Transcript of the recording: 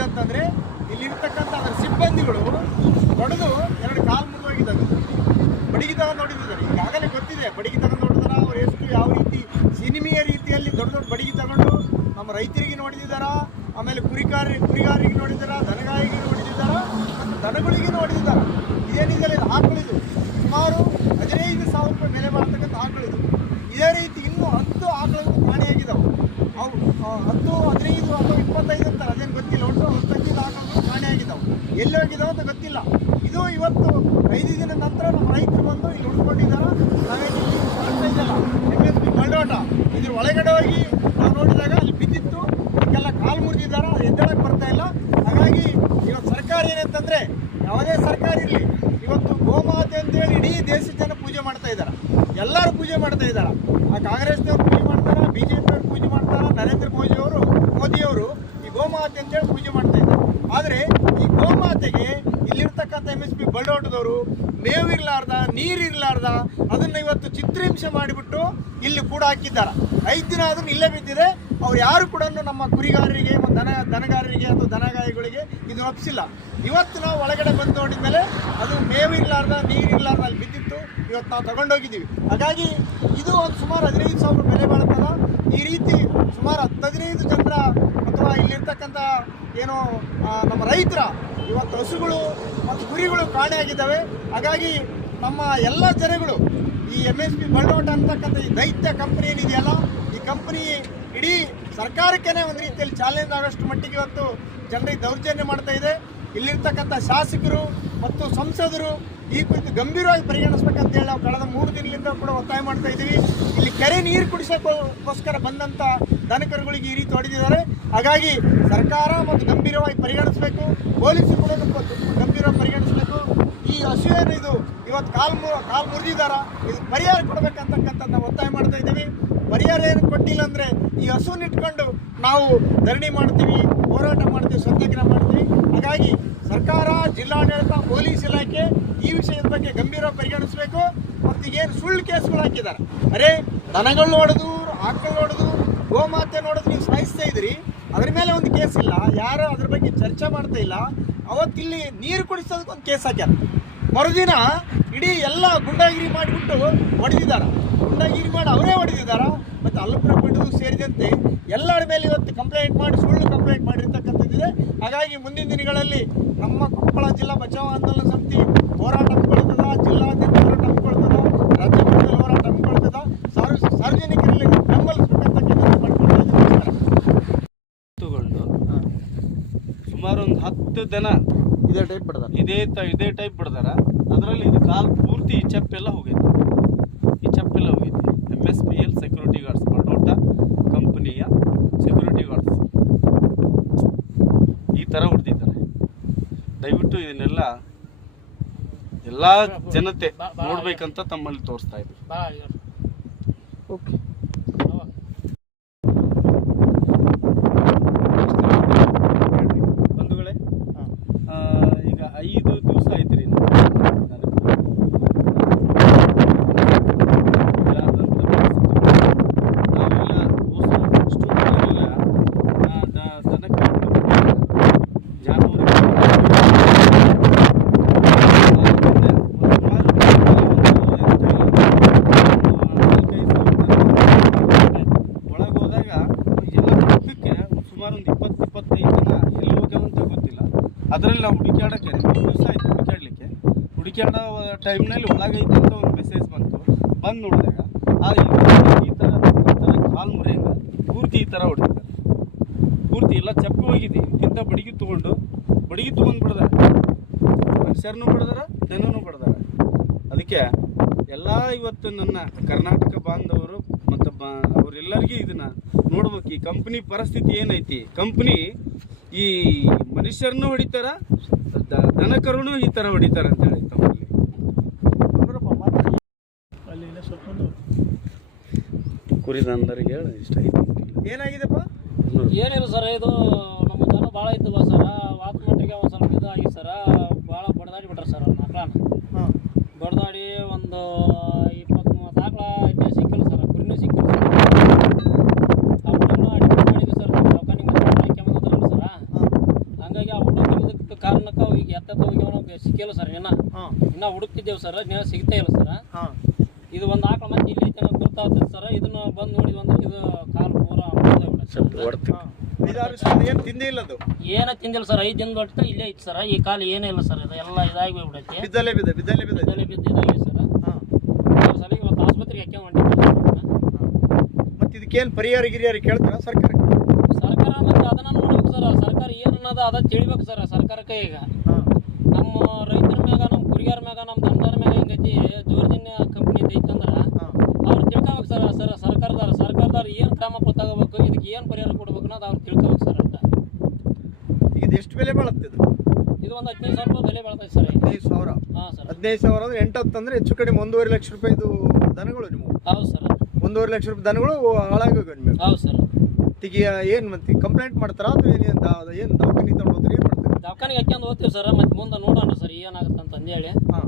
ಏನಾಗಿದೆ ಅಂತಂದ್ರೆ ಇಲ್ಲಿರ್ತಕ್ಕಂಥ ಅದರ ಸಿಬ್ಬಂದಿಗಳು ಹೊಡೆದು ಎರಡು ಕಾಲು ಮುರಿದೋಗಿದ್ದಾವೆ. ಬಡಿಗಿದಾಗ ನೋಡಿದ್ದಾರೆ ಈಗಾಗಲೇ ಗೊತ್ತಿದೆ ಬಡಿಗೆ ತಗೊಂಡು ನೋಡಿದಾರ ಅವ್ರು ಎಷ್ಟು ಯಾವ ರೀತಿ ಸಿನಿಮೀಯ ರೀತಿಯಲ್ಲಿ ದೊಡ್ಡ ದೊಡ್ಡ ಬಡಿಗೆ ತಗೊಂಡು ನಮ್ಮ ರೈತರಿಗೆ ನೋಡಿದಾರ ಆಮೇಲೆ ಕುರಿಕಾರಿ ಕುರಿಗಾರಿಗೆ ನೋಡಿದಾರ ದನಗಾಯಿಗೆ ನೋಡಿದಾರ ಮತ್ತು ದನಗಳಿಗೆ ನೋಡಿದಾರ ಇದೇನಿದೆ ಸುಮಾರು ಹದಿನೈದು ಸಾವಿರ ರೂಪಾಯಿ ಬೆಲೆ ಬಾಳ್ತಕ್ಕಂಥ ಆಕಳಿದು ಇದೇ ರೀತಿ ಇನ್ನೂ ಹತ್ತು ಆಕಳಗಳು ಕಾಣೆಯಾಗಿದ್ದಾವೆ ಅವು ಆ, ಹತ್ತು ಹದಿನೈದು ಅಥವಾ ಇಪ್ಪತ್ತೈದು ಅಂತಾರೆ ಅದೇನು ಗೊತ್ತಿಲ್ಲ ಒಟ್ಟು ಹತ್ತೈದು ಆಕಳಗಳು ಕಾಣೆಯಾಗಿದ್ದಾವೆ ಎಲ್ಲಿ ಹೋಗಿದೋ ಅಂತ ಗೊತ್ತಿಲ್ಲ. ಇದು ಇವತ್ತು ಐದು ದಿನ ನಂತರ ನಮ್ಮ ರೈತರು ಬಂದು ಇಲ್ಲಿ ಉಳ್ಕೊಂಡಿದ್ದಾರೆ ಹಾಗಾಗಿ ಕಾಣ್ತಾ ಇದೆಯಲ್ಲ ಎಸ್ ಪಿ ಇದ್ರ ಒಳಗಡೆ ಹೋಗಿ ನಾವು ನೋಡಿದಾಗ ಅಲ್ಲಿ ಬಿದ್ದಿತ್ತು. ಅದಕ್ಕೆಲ್ಲ ಕಾಲು ಮುರಿದಿದ್ದಾರೆ. ಅದು ಎದ್ದಳಕ್ಕೆ ಬರ್ತಾ ಇಲ್ಲ. ಹಾಗಾಗಿ ಇವತ್ತು ಸರ್ಕಾರ ಏನಂತಂದ್ರೆ ಯಾವುದೇ ಸರ್ಕಾರ ಇರಲಿ, ಇವತ್ತು ಗೋಮಾತೆ ಅಂತೇಳಿ ಇಡೀ ದೇಶದ ಜನ ಪೂಜೆ ಮಾಡ್ತಾ ಇದ್ದಾರೆ. ಎಲ್ಲರೂ ಪೂಜೆ ಮಾಡ್ತಾ ಇದ್ದಾರೆ. ಆ ಕಾಂಗ್ರೆಸ್ನವರು ಪೂಜೆ ಮಾಡ್ತಾರೆ ಬಿ ಜೆ ಪಿಯವರು ಪೂಜೆ ಮಾಡ್ತಾರೆ ನರೇಂದ್ರ ಮೋದಿ ಅವರು ಮೋದಿಯವರು ಈ ಗೋಮಾತೆ ಅಂತೇಳಿ ಪೂಜೆ ಮಾಡ್ತಾ ಇದ್ದಾರೆ ಆದರೆ ಈ ಗೋಮಾತೆಗೆ ಇಲ್ಲಿರ್ತಕ್ಕಂಥ ಎಂ ಎಸ್ ಪಿ ಬಳ್ಳೋಟದವರು ನೀರು ಇರಲಾರ್ದ ಅದನ್ನ ಇವತ್ತು ಚಿತ್ರಹಿಂಸೆ ಮಾಡಿಬಿಟ್ಟು ಇಲ್ಲಿ ಕೂಡ ಹಾಕಿದ್ದಾರೆ. ಐದು ದಿನ ಆದ್ರೂ ಇಲ್ಲೇ ಬಿದ್ದಿದೆ. ಅವ್ರು ಯಾರು ಕೂಡ ನಮ್ಮ ಕುರಿಗಾರರಿಗೆ ದನ, ದನಗಾರರಿಗೆ ಅಥವಾ ದನಗಾಯಿಗಳಿಗೆ ಇದು ಒಪ್ಪಿಸಿಲ್ಲ ಇವತ್ತು ನಾವು ಒಳಗಡೆ ಬಂದು ನೋಡಿದ ಮೇಲೆ ಅದು ನೀರು ಇರಲಾರ್ದ ಅಲ್ಲಿ ಬಿದ್ದಿತ್ತು. ಇವತ್ತು ನಾವು ತಗೊಂಡೋಗಿದ್ದೀವಿ. ಹಾಗಾಗಿ ಇದು ಒಂದು ಸುಮಾರು ಹದಿನೈದು ಸಾವಿರ ಬೆಲೆ ಬಾಳುತ್ತಲ್ಲ ಈ ರೀತಿ ಸುಮಾರು ಹತ್ತು ಹದಿನೈದು ಜನರ ಅಥವಾ ಇಲ್ಲಿರ್ತಕ್ಕಂಥ ಏನು ನಮ್ಮ ರೈತರ ಇವತ್ತು ಹಸುಗಳು ಮತ್ತು ಕುರಿಗಳು ಕಾಣೆಯಾಗಿದ್ದಾವೆ. ಹಾಗಾಗಿ ನಮ್ಮ ಎಲ್ಲ ಜನಗಳು ಈ ಎಂ ಎಸ್ ಪಿ ಬಳ್ಳೋಟ ಅಂತಕ್ಕಂಥ ಈ ದೈತ್ಯ ಕಂಪನಿ ಏನಿದೆಯಲ್ಲ, ಈ ಕಂಪನಿ ಇಡೀ ಸರ್ಕಾರಕ್ಕೇನೆ ಒಂದು ರೀತಿಯಲ್ಲಿ ಚಾಲೆಂಜ್ ಆಗೋಷ್ಟು ಮಟ್ಟಿಗೆ ಇವತ್ತು ಜನರಿಗೆ ದೌರ್ಜನ್ಯ ಮಾಡ್ತಾ ಇದೆ. ಇಲ್ಲಿರ್ತಕ್ಕಂಥ ಶಾಸಕರು ಮತ್ತು ಸಂಸದರು ಈ ಕುರಿತು ಗಂಭೀರವಾಗಿ ಪರಿಗಣಿಸ್ಬೇಕಂತ ಹೇಳಿ ನಾವು ಕಳೆದ ಮೂರು ದಿನದಿಂದ ಕೂಡ ಒತ್ತಾಯ ಮಾಡ್ತಾ ಇದ್ದೀವಿ. ಇಲ್ಲಿ ಕೆರೆ ನೀರು ಕುಡಿಸೋಕ್ಕೋಸ್ಕರ ಬಂದಂಥ ದನಕರುಗಳಿಗೆ ಈ ರೀತಿ ಹೊಡೆದಿದ್ದಾರೆ. ಹಾಗಾಗಿ ಸರ್ಕಾರ ಮತ್ತು ಗಂಭೀರವಾಗಿ ಪರಿಗಣಿಸಬೇಕು, ಪೊಲೀಸರು ಕೂಡ ಗಂಭೀರವಾಗಿ ಪರಿಗಣಿಸಬೇಕು. ಈ ಹಸು ಏನು ಇದು? ಇವತ್ತು ಕಾಲು ಕಾಲ್ ಮುರಿದಿದ್ದಾರ ಇದು ಪರಿಹಾರ ಕೊಡಬೇಕಂತಕ್ಕಂಥದ್ದು ನಾವು ಒತ್ತಾಯ ಮಾಡ್ತಾ ಇದ್ದೀವಿ. ಪರಿಹಾರ ಏನು ಕೊಟ್ಟಿಲ್ಲ ಅಂದರೆ ಈ ಹಸುನ ಇಟ್ಕೊಂಡು ನಾವು ಧರಣಿ ಮಾಡ್ತೀವಿ, ಹೋರಾಟ ಮಾಡ್ತೀವಿ, ಸತ್ಯಾಗ್ರಹ ಮಾಡ್ತೀವಿ. ಹಾಗಾಗಿ ಸರ್ಕಾರ, ಜಿಲ್ಲಾಡಳಿತ, ಪೊಲೀಸ್ ಇಲಾಖೆ ಈ ವಿಷಯದ ಬಗ್ಗೆ ಗಂಭೀರವಾಗಿ ಪರಿಗಣಿಸಬೇಕು. ಮತ್ತು ಏನು ಸುಳ್ಳು ಕೇಸ್ಗಳು ಹಾಕಿದ್ದಾರೆ. ಅರೆ ದನಗಳು ನೋಡೋದು, ಆಕಳು ನೋಡೋದು, ಗೋಮಾತೆ ನೋಡೋದು, ನೀವು ಸಾಯಿಸ್ತಾ ಇದ್ರಿ ಅದ್ರ ಮೇಲೆ ಒಂದು ಕೇಸ್ ಇಲ್ಲ. ಯಾರು ಅದ್ರ ಬಗ್ಗೆ ಚರ್ಚೆ ಮಾಡ್ತಾ ಇಲ್ಲ. ಅವತ್ತಿಲ್ಲಿ ನೀರು ಕುಡಿಸೋದಕ್ಕೆ ಒಂದು ಕೇಸ್ ಹಾಕ್ಯಾರ. ಮರುದಿನ ಇಡೀ ಎಲ್ಲ ಗುಂಡಾಗಿರಿ ಮಾಡಿಬಿಟ್ಟು ಹೊಡೆದಿದ್ದಾರೆ. ಗುಂಡಾಗಿರಿ ಮಾಡಿ ಅವರೇ ಹೊಡೆದಿದ್ದಾರೆ. ಮತ್ತು ಅಲ್ಲಪುರ ಬಿಡು ಸೇರಿದಂತೆ ಎಲ್ಲರ ಮೇಲೆ ಇವತ್ತು ಕಂಪ್ಲೇಂಟ್ ಮಾಡಿ, ಸುಳ್ಳು ಕಂಪ್ಲೇಂಟ್ ಮಾಡಿರ್ತಕ್ಕಂಥದ್ದಿದೆ. ಹಾಗಾಗಿ ಮುಂದಿನ ದಿನಗಳಲ್ಲಿ ನಮ್ಮ ಕೊಪ್ಪಳ ಜಿಲ್ಲಾ ಬಚಾವ್ ಆಂದೋಲನ ಸುಮಾರು ಒಂದು ಹತ್ತು ದಿನ ಇದೇ ಟೈಪ್ ಬಿಡ್ದಾರ ಇದೇ ತ ಇದೇ ಟೈಪ್ ಬಿಡ್ದಾರ. ಅದರಲ್ಲಿ ಇದು ಕಾಲು ಪೂರ್ತಿ ಈ ಚಪ್ಪೆಲ್ಲ ಹೋಗೈತಿ. ಈ ಚಪ್ಪೆಲ್ಲ ಹೋಗೈತಿ. M S P L security guards Baldota ಕಂಪನಿಯ ಸೆಕ್ಯೂರಿಟಿ ಗಾರ್ಡ್ಸ್ ಈ ಥರ ಹೊಡೆದಿದ್ದಾರೆ ದಯವಿಟ್ಟು ಇದನ್ನೆಲ್ಲ ಎಲ್ಲ ಜನತೆ ನೋಡ್ಬೇಕಂತ ತಮ್ಮಲ್ಲಿ ತೋರಿಸ್ತಾ ಇದ್ದೀವಿ ಓಕೆ ಬಂಧುಗಳೇ ಆ, ಈಗ ಐದು ದಿವಸ ಆಯ್ತು ರೀ ಒಳಗೆ ಹೋದಾಗ ಎಲ್ಲ ಪಕ್ಕಕ್ಕೆ ಸುಮಾರು ಒಂದು ಇಪ್ಪತ್ತು ಇಪ್ಪತ್ತೈದು ಜನ ಎಲ್ಲಿ ಹೋಗ್ಯಾವಂತ ಗೊತ್ತಿಲ್ಲ ಅದರಲ್ಲಿ ನಾವು ಹುಡುಕ್ಯಾಡಕ್ಕೆ ದಿವಸ ಆಯ್ತು ಹುಡುಕಾಡಲಿಕ್ಕೆ ಹುಡುಕ್ಯಾಡೋ ಟೈಮ್ನಲ್ಲಿ ಒಳಗೈತೆ ಅಂತ ಒಂದು ಮೆಸೇಜ್ ಬಂತು. ಬಂದು ನೋಡಿದಾಗ, ಆ ಈ- ಥರ ಕಾಲು ಮುರಿಯಿಂದ ಪೂರ್ತಿ ಈ ಥರ ಹೊಡೆದಿದ್ದಾರೆ. ಪೂರ್ತಿ ಎಲ್ಲ ಚಪ್ಪು ಹೋಗಿದೆ. ಇಂಥ ಬಡಿಗೆ ತೊಗೊಂಡು ಬಡಿಗೆ ತೊಗೊಂಡು ಬಿಡ್ದಾರೆ. ಮನುಷ್ಯರನ್ನು ಬಿಡ್ದಾರ, ಜನನೂ ಬಿಡ್ದಾರ. ಅದಕ್ಕೆ ಎಲ್ಲ ಇವತ್ತು ನನ್ನ ಕರ್ನಾಟಕ ಬಾಂಧವರು ಮತ್ತು ಬಾ ಅವರೆಲ್ಲರಿಗೂ ಇದನ್ನ ನೋಡ್ಬೇಕು. ಈ ಕಂಪ್ನಿ ಪರಿಸ್ಥಿತಿ ಏನೈತಿ? ಕಂಪ್ನಿ ಈ ಮನುಷ್ಯರನ್ನು ಹೊಡಿತಾರ ದ- ದನಕರುನು ಈ ಥರ ಹೊಡಿತಾರ ಅಂತೇಳಿ ತಮ್ಮಲ್ಲಿ. ಹೇಳಿ ಇಷ್ಟ ಏನಾಗಿದೆಪ್ಪ? ಏನಿಲ್ಲ ಸರ್ ಇದು ನಮ್ಮ ಜನ ಭಾಳ ಇತ್ತು ಸರ್ ವಾಕ್ ಮಟ್ಟಿಗೆ ಒಂದು ಸ್ವಲ್ಪ ಇದು ಆಗಿ ಸರ್ ಭಾಳ ಬಡ್ದಾಡಿ ಬಿಟ್ರ ಸರ್ ಆಕಳನ ಹಾಂ ಬಡ್ದಾಡಿ ಒಂದು ಇಪ್ಪತ್ತು ಮೂವತ್ತು ಆಕಳ ಐತೆ ಸಿಕ್ಕಿಲ್ಲ ಸರ್ ಕುರಿನೂ ಸಿಕ್ಕಿಲ್ಲ ಸರ್ ಅವನ್ನ ಅಡಿಕೆ ಮಾಡಿದ್ವಿ ಸರ್ ದವಾಖಾನಿಗೆ ಹಾಕ್ಯಂಬಂದ್ರಲ್ಲ ಸರ್ ಹಾಂ ಹಂಗಾಗಿ ಸಿಕ್ಕಿಲ್ಲ ಸರ್. ಇನ್ನ ಹಾಂ. ಇನ್ನ ಹುಡುಕ್ತಿದ್ದೇವೆ ಸರ್. ನೀವು ಸಿಗ್ತಾ ಇಲ್ಲ ಸರ್. ಹಾಂ. ಇದು ಒಂದು ಆಕಳ ಮತ್ತೆ ಇಲ್ಲಿ ಐತೆ ಗೊತ್ತಾಗ್ತದೆ ಸರ್. ಇದನ್ನ ಬಂದು ನೋಡಿ ಬಂದ್ರೆ ಇದು ಕಾಲು ಪೂರ ಏನು ತಿಂದಿಲ್ಲ ಇಲ್ಲ ಅದು? ಏನ ತಿಂದಿಲ್ಲ ಸರ್. ಐದು ದಿನ ದೊಡ್ಡ ಇಲ್ಲೇ ಐತಿ ಸರ್. ಈ ಕಾಲ ಏನೇ ಇಲ್ಲ ಸರ್. ಇದು ಎಲ್ಲ ಇದಾಗಿ ಹೋಗ್ಬಿಡೈತಿ ಬಿದ್ದಲ್ಲೇ ಬಿದ್ದ ಬಿದ್ದಲ್ಲೇ ಬಿದ್ದ ಇದರಲ್ಲಿ ಬಿದ್ದು ಇದಾಗಿ ಸರ್. ಹಾಂ. ಸಲ ಇವತ್ತು ಆಸ್ಪತ್ರೆಗೆ ಹಾಕ್ಯ ಮತ್ತೆ ಇದಕ್ಕೇನು ಪರಿಹಾರ ಗಿರಿಯಾರ ಕೇಳ್ತಾರ ಸರ್ಕಾರ ಮತ್ತೆ ಅದನ್ನ ನೋಡ್ಬೇಕು ಸರ್ ಏನನ್ನದ ಅದ ತಿಳಿಬೇಕು ಸರ್ ಸರ್ಕಾರಕ್ಕೆ ಈಗ. ನಮ್ಮ ರೈತರ ಮ್ಯಾಗ ನಮ್ಮ ಕುರಿಗಾರ ಮ್ಯಾಗ ನಮ್ಮ ದನದಾರ ಮ್ಯಾಗ ಹಿಂಗೈತಿ ಜೋರ್ಜಿನ ಕಂಪ್ನಿ ಐತಂದ್ರ ಅವ್ರು ತಿಳ್ಕೊಬೇಕು ಸರ್ ಸರ್ ಸರ್ಕಾರದವ್ರು ಸರ್ಕಾರದವ್ರು ಏನು ಕ್ರಮ ತಗೋಬೇಕು ಇದಕ್ಕೆ ಏನು ಪರಿಹಾರ ಕೊಡ್ಬೇಕು ಅನ್ನೋದು ಅವ್ರು ತಿಳ್ಕೊಬೇಕು ಸರ್ ಅಂತ. ಈಗ ಇದು ಎಷ್ಟು ಬೆಲೆ ಬಾಳುತ್ತೆ ಇದು? ಇದು ಒಂದು ಹದಿನೈದು ಸಾವಿರ ರೂಪಾಯಿ ಬೆಲೆ ಬಾಳ್ತೈತೆ ಸರ್. ಹದಿನೈದು ಸಾವಿರ? ಹಾಂ ಸರ್. ಹದಿನೈದು ಸಾವಿರ ಅಂದ್ರೆ ಎಂಟು ಹತ್ತು ಅಂದ್ರೆ ಹೆಚ್ಚು ಕಡಿಮೆ ಒಂದೂವರೆ ಲಕ್ಷ ರೂಪಾಯಿದು ದನಗಳು ನಿಮಗೆ? ಹೌದು ಸರ್. ಒಂದೂವರೆ ಲಕ್ಷ ರೂಪಾಯಿ ದನಗಳು ಹಾಳಾಗೋಗ ಹೌದು ಸರ್. ಈಗ ಏನು ಮತ್ತೆ ಕಂಪ್ಲೇಂಟ್ ಮಾಡ್ತಾರಾ ಅಥವಾ ಏನು ಏನು ದವಾಖಾನೆ ತಗೊಂಡು ಹೋಗ್ತಾರೆ ಏನು ಮಾಡ್ತಾರೆ? ದವಾಖಾನಿಗೆ ಹಾಕ್ಯಂದು ಹೋಗ್ತೀವಿ ಸರ್ ಮತ್ತೆ ಮುಂದೆ ನೋಡೋಣ ಸರ್ ಏನಾಗುತ್ತೆ ಅಂತ ಅಂದೇಳಿ ಹಾಂ.